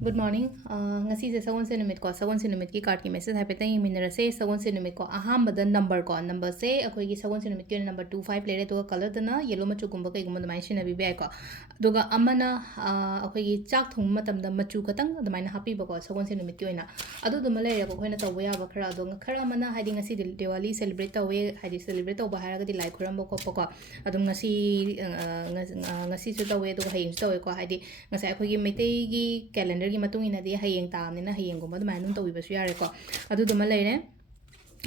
Good morning. Ngasi se sagon se numit ko sagon se numit ki card ki message hape tang minera se sagon se numit ko aham bada number se akoi ki sagon se numit ki number 25 lere to color dana yellow machu gumba kai gumba mai shina bi bai ko duga amana akoi ki chak thum matam da machu katang adamai na happy ba ko sagon se numit ki oina adu dum le ko khoina taw ya ba khara do khara mana hadi ngasi Diwali celebrate tawe hadi celebrate taw ba hara ga di like khuram ba ko ko adum ngasi su tawe to haying tawe ko hadi ngasa akoi ki metei gi calendar ꯒꯤ ꯃꯇꯨꯡ ꯏꯟꯅꯗꯤ ꯍꯌꯦꯡ ꯇꯥꯕꯅꯤꯅ ꯍꯌꯦꯡꯒꯨꯝꯕ ꯑꯗꯨꯃꯥꯏꯅ ꯑꯗꯨꯝ ꯇꯧꯕꯤꯕꯁꯨ ꯌꯥꯔꯦꯀꯣ ꯑꯗꯨꯗꯨꯃ ꯂꯩꯔꯦ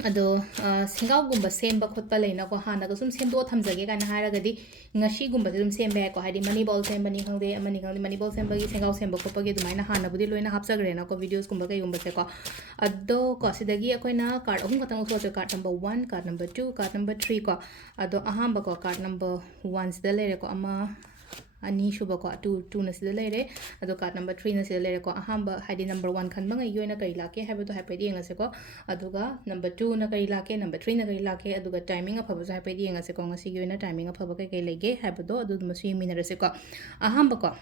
ꯑꯗꯣ ꯁꯦꯡꯒꯥꯎꯒꯨꯝꯕ ꯁꯦꯝꯕ ꯈꯣꯠꯄ ꯂꯩꯅꯀꯣ ꯍꯥꯟꯅꯒ ꯁꯨꯝ ꯁꯦꯝꯗꯣꯛꯑ ꯊꯝꯖꯒꯦ ꯀꯥꯏꯅ ꯍꯥꯏꯔꯒꯗꯤ ꯉꯁꯤꯒꯨꯝꯕꯁꯦ ꯑꯗꯨꯝ ꯁꯦꯝꯕ ꯌꯥꯏꯀꯣ ꯍꯥꯏꯗꯤ ꯃꯅꯤꯕꯣꯜ ꯁꯦꯝꯕꯅꯤ ꯈꯪꯗꯦ ꯑꯃꯅꯤ ꯈꯪꯗꯦ ꯃꯅꯤꯕꯣꯜ ꯁꯦꯝꯕꯒꯤ ꯁꯦꯡꯒꯥꯎ ꯁꯦꯝꯕ ꯈꯣꯠꯄꯒꯤ ꯑꯗꯨꯃꯥꯏꯅ ꯍꯥꯟꯅꯕꯨꯗꯤ ꯂꯣꯏꯅ ꯍꯥꯞꯆꯈ꯭ꯔꯦꯅꯀꯣ ꯚꯤꯗꯤꯑꯣꯁꯀꯨꯝꯕ ꯀꯩꯒꯨꯝꯕꯁꯦꯀꯣ ꯑꯗꯣ ꯀꯣ ꯁꯤꯗꯒꯤ ꯑꯩꯈꯣꯏꯅ ꯀꯥꯔꯠ ꯑꯍꯨꯝ ꯈꯛꯇꯪ ꯂꯧꯊꯣꯛꯑꯁꯦ ꯀꯥꯔꯠ ꯅꯝꯕꯔ 1 ꯀꯥꯔꯠ ꯅꯝꯕर 2 ꯀꯥꯔꯠ ꯅꯝꯕर 3 ꯀꯣ ꯑꯗꯣ ꯑꯍꯥꯟꯕꯀꯣ ꯀꯥꯔꯠ ꯅꯝꯕर 1 ꯁꯤꯗ ꯂꯩꯔꯦꯀꯣ ꯑꯃ ꯑꯅꯤ ꯁꯨꯕꯀꯣ 2 ꯅ ꯁꯤꯗ ꯂꯩꯔꯦ ꯑꯗꯣ ꯀꯥꯔꯠ ꯅꯝꯕर 3 ꯅ ꯁꯤꯗ ꯂꯩꯔꯦꯀꯣ ꯑꯍꯥꯟꯕ ꯍꯥꯏꯗꯤ ꯅꯝꯕर 1 ꯈꯟꯕꯉꯩꯒꯤ ꯑꯣꯏꯅ ꯀꯔꯤ ꯂꯥꯛꯀꯦ ꯍꯥꯏꯕꯗꯣ ꯍꯥꯏꯐꯦꯠ ꯌꯦꯡꯉꯁꯦꯀꯣ ꯑꯗꯨꯒ ꯅꯝꯕर 2 ꯅ ꯀꯔꯤ ꯂꯥꯛꯀꯦ ꯅꯝꯕर 3 ꯅ ꯀꯔꯤ ꯂꯥꯛꯀꯦ ꯑꯗꯨꯒ ꯇꯥꯏꯃꯤꯡ ꯑꯐꯕꯁꯨ ꯍꯥꯏꯐꯦꯠ ꯌꯦꯡꯉꯁꯦꯀꯣ ꯉꯁꯤꯒꯤ ꯑꯣꯏꯅ ꯇꯥꯏꯃꯤꯡ ꯑꯐꯕ ꯀꯩ ꯂꯩꯒꯦ ꯍꯥꯏꯕꯗꯣ ꯑꯗꯨꯗꯨꯃꯁꯨ ꯌꯦꯡꯃꯤꯟꯅꯔꯁꯦꯀꯣ ꯑꯍꯥꯟꯕꯀꯣ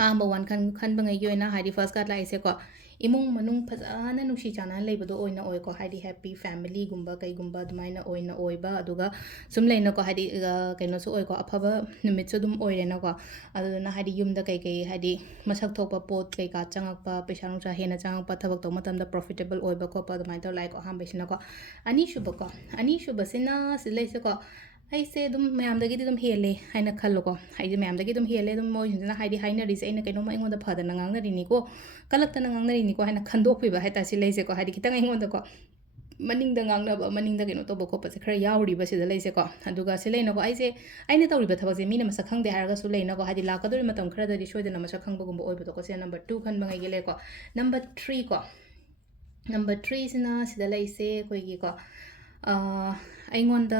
ꯑꯍꯥꯟꯕ 1 ꯈꯟꯕꯉꯩꯒꯤ ꯑꯣꯏꯅ ꯍꯥꯏꯗꯤ ꯐꯥꯔꯁ ꯀꯥꯔꯠ ꯂꯥꯛꯏꯁꯦꯀꯣ ꯏꯃꯨꯡ ꯃꯅꯨꯡ ꯐꯖꯅ ꯅꯨꯡꯁꯤ ꯆꯥꯟꯅꯅ ꯂꯩꯕꯗꯣ ꯑꯣꯏꯅ ꯑꯣꯏꯀꯣ ꯍꯥꯏꯗꯤ ꯍꯦꯄꯤ ꯐꯦꯃꯤꯂꯤꯒꯨꯝꯕ ꯀꯩꯒꯨꯝꯕ ꯑꯗꯨꯃꯥꯏꯅ ꯑꯣꯏꯅ ꯑꯣꯏꯕ ꯑꯗꯨꯒ ꯁꯨꯝ ꯂꯩꯅꯀꯣ ꯍꯥꯏꯗꯤ ꯀꯩꯅꯣꯁꯨ ꯑꯣꯏꯀꯣ ꯑꯐꯕ ꯅꯨꯃꯤꯠꯁꯨ ꯑꯗꯨꯝ ꯑꯣꯏꯔꯦꯅꯀꯣ ꯑꯗꯨꯗꯨꯅ ꯍꯥꯏꯗꯤ ꯌꯨꯝꯗ ꯀꯩ ꯍꯥꯏꯗꯤ ꯃꯁꯛ ꯊꯣꯛꯄ ꯄꯣꯠ ꯀꯩꯀꯥ ꯆꯪꯉꯛꯄ ꯄꯩꯁꯥ ꯅꯨꯡꯁꯥ ꯍꯦꯟꯅ ꯆꯪꯉꯛꯄ ꯊꯕꯛ ꯇꯧꯕ ꯃꯇꯝꯗ ꯄ꯭ꯔꯣꯐꯤꯇꯦꯕꯜ ꯑꯣꯏꯕ ꯈꯣꯠꯄ ꯑꯗꯨꯃꯥꯏꯅ ꯇꯧꯔ ꯂꯥꯛꯑꯦꯀꯣ ꯑꯍꯥꯟꯕꯁꯤꯅꯀꯣ ꯑꯅꯤꯁꯨꯕꯁꯤꯅ ꯁꯤꯗ ꯂꯩꯁꯦꯀꯣ ꯑꯩꯁꯦ ꯑꯗꯨꯝ ꯃꯌꯥꯝꯗꯒꯤꯗꯤ ꯑꯗꯨꯝ ꯍꯦꯜꯂꯦ ꯍꯥꯏꯅ ꯈꯜꯂꯣꯀꯣ ꯍꯥꯏꯗꯤ ꯃꯌꯥꯝꯗꯒꯤ ꯑꯗꯨꯝ ꯍꯦꯜꯂꯦ ꯑꯗꯨꯝ ꯃꯣꯏꯁꯤꯡꯁꯤꯅ ꯍꯥꯏꯗꯤ ꯍꯥꯏꯅꯔꯤꯁꯦ ꯑꯩꯅ ꯀꯩꯅꯣꯝꯃ ꯑꯩꯉꯣꯟꯗ ꯐꯗꯅ ꯉꯥꯡꯅꯔꯤꯅꯤꯀꯣ ꯀꯜꯂꯛꯇꯅ ꯉꯥꯡꯅꯔꯤꯅꯤꯀꯣ ꯍꯥꯏꯅ ꯈꯟꯗꯣꯛꯄꯤꯕ ꯍꯥꯏꯇꯥꯔꯦ ꯁꯤ ꯂꯩꯁꯦꯀꯣ ꯍꯥꯏꯗꯤ ꯈꯤꯇꯪ ꯑꯩꯉꯣꯟꯗꯀꯣ ꯃꯅꯤꯡꯗ ꯉꯥꯡꯅꯕ ꯃꯅꯤꯡꯗ ꯀꯩꯅꯣ ꯇꯧꯕ ꯈꯣꯠꯄꯁꯦ ꯈꯔ ꯌꯥꯎꯔꯤꯕ ꯁꯤꯗ ꯂꯩꯁꯦꯀꯣ ꯑꯗꯨꯒ ꯁꯤ ꯂꯩꯅꯀꯣ ꯑꯩꯅ ꯇꯧꯔꯤꯕ ꯊꯕꯛꯁꯦ ꯃꯤꯅ ꯃꯁꯛ ꯈꯪꯗꯦ ꯍꯥꯏꯔꯒꯁꯨ ꯂꯩꯅꯀꯣ ꯍꯥꯏꯗꯤ ꯂꯥꯛꯀꯗꯧꯔꯤꯕ ꯃꯇꯝ ꯈꯔꯗꯗꯤ ꯁꯣꯏꯗꯅ ꯃꯁꯛ ꯈꯪꯕꯒꯨꯝꯕ ꯑꯣꯏꯕꯗꯣꯀꯣ ꯁꯤꯗ ꯅꯝꯕर 2 ꯈꯟꯕꯉꯩꯒꯤ ꯂꯩꯀꯣ ꯅꯝꯕर 3 ꯀꯣ नंबर 3 सिना सिदा लैसे कोई को अइंगोंदा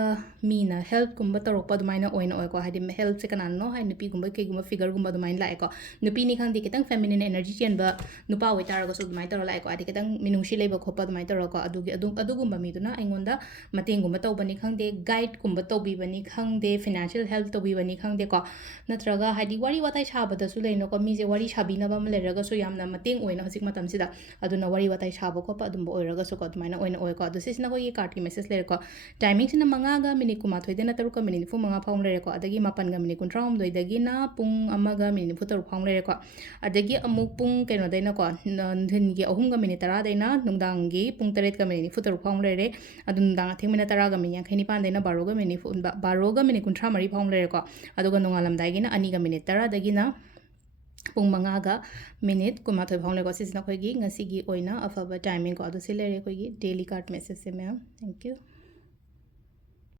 मीना हेल्प गुंबा तौरप अदुमाइना ओइना ओइको हादि हेल्प से कनानो हाय नुपी गुंबा के गुंबा फिगर गुंबा अदुमाइना लाइको नुपी नि खंगदि कितंग फेमिनिन एनर्जी चेनबा नुपा ओइ तारगसु अदुमाइ तौर लाइको आदि कितंग मिनुंगसि लेबा खोपा अदुमाइ तौरको अदुगुंबा मीदुना अइंगोंदा मतेंग गुंबा तौबनी खंगदे गाइड गुंबा तौबीबनी खंगदे फाइनेंशियल हेल्प तौबीबनी खंगदे को नत्रगा हादि वारी वाताई साबदसु लेनोको मीजे वारी साबिनबा म लेरगसु यामना मतेंग ओइना हजिक मतमसिदा अदुना वारी वाताई साबो खोपा अदुंबा ओइरगसु को अदुमाइना ओइना ओइको अदु सिसना कोई कार्ड की मेसेज लेरको टाइमिंग सिना मंगागा मिनिट कुमाथोइदेना तरुका मिनिट निफु मंगा फाउम लेरेको अदगी मापनगा मिनिट कुंट्राउम दोइदगिना पुंग अमगा मिनिट निफु तरु फाउम लेरेको अदगी अमुक पुंग कैनो दैनाको धिनगी अहुमगा मिनिट तरा दैना नुंगदांगी पुंग तरेतगा मिनिट निफु तरु फाउम लेरे अदु नुंगदांग अथेंग मिनिट तरागा मिनिट यांखैनि पान दैना बारोगा मिनिट कुंट्रा मरी फाउम लेरेको अदुगा नोंगालमदाइगिना अनिगा मिनिट तरा दगिना पुंग मंगागा मिनिट कुमाथोइ फाउम लेरेको सिजना खोइगी ngasiगी ओइना अफबा टाइमिंग को अदु से लेरे खोइगी डेली कार्ड मेसेज से मैम थैंक यू